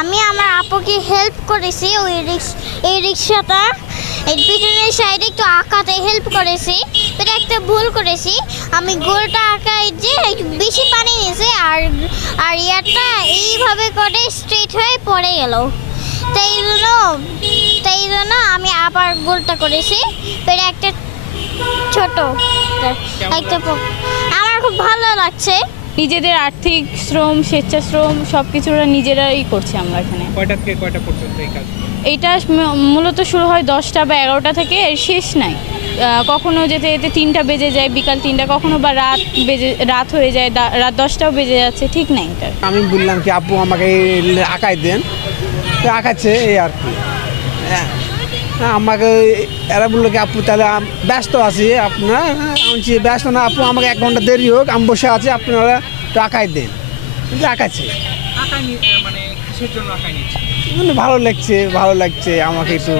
আমি আমার আপুকে হেল্প করেছি এই রিক্সাটা এই পিছনের সাইডে একটু আঁকাতে হেল্প করেছি। এটা একটা ভুল করেছি, আমি গোলটা আঁকাই যে একটু বেশি পানি নিয়েছে আর ইয়ারটা এইভাবে করে স্ট্রেট হয়ে পড়ে গেল। তাই জন্য আমি আবার গোলটা করেছি। এটা একটা ছোট একটা আমার খুব ভালো লাগছে। নিজেদের আর্থিক শ্রম, স্বেচ্ছাশ্রম সব কিছু ওরা নিজেরাই করছে। আমরা এখানে কয়টা থেকে কয়টা পর্যন্ত এই কাজ? এইটা মূলত শুরু হয় 10টা বা 11টা থেকে, এর শেষ নাই। কখনো যেতে যেতে 3টা বেজে যায়, বিকাল 3টা, কখনো বা রাত হয়ে যায়, রাত 10টাও বেজে যাচ্ছে, ঠিক নাই এটার। আমি বললাম কি আপু আমাকে আঁকাই দেন, তো আঁকাচ্ছে এই আর কি। হ্যাঁ, আমাকে এরা বললো কি আপু তাহলে ব্যস্ত আছি আপনারা, আমি ব্যস্ত না আপু, আমাকে 1 ঘন্টা দেরি হোক, আমি বসে আছি, আপনারা একটু আঁকাই দেন। কিন্তু আঁকাচ্ছে। মানে কিসের জন্য আঁকাই নিচ্ছে? ভালো লাগছে আমাকে একটু।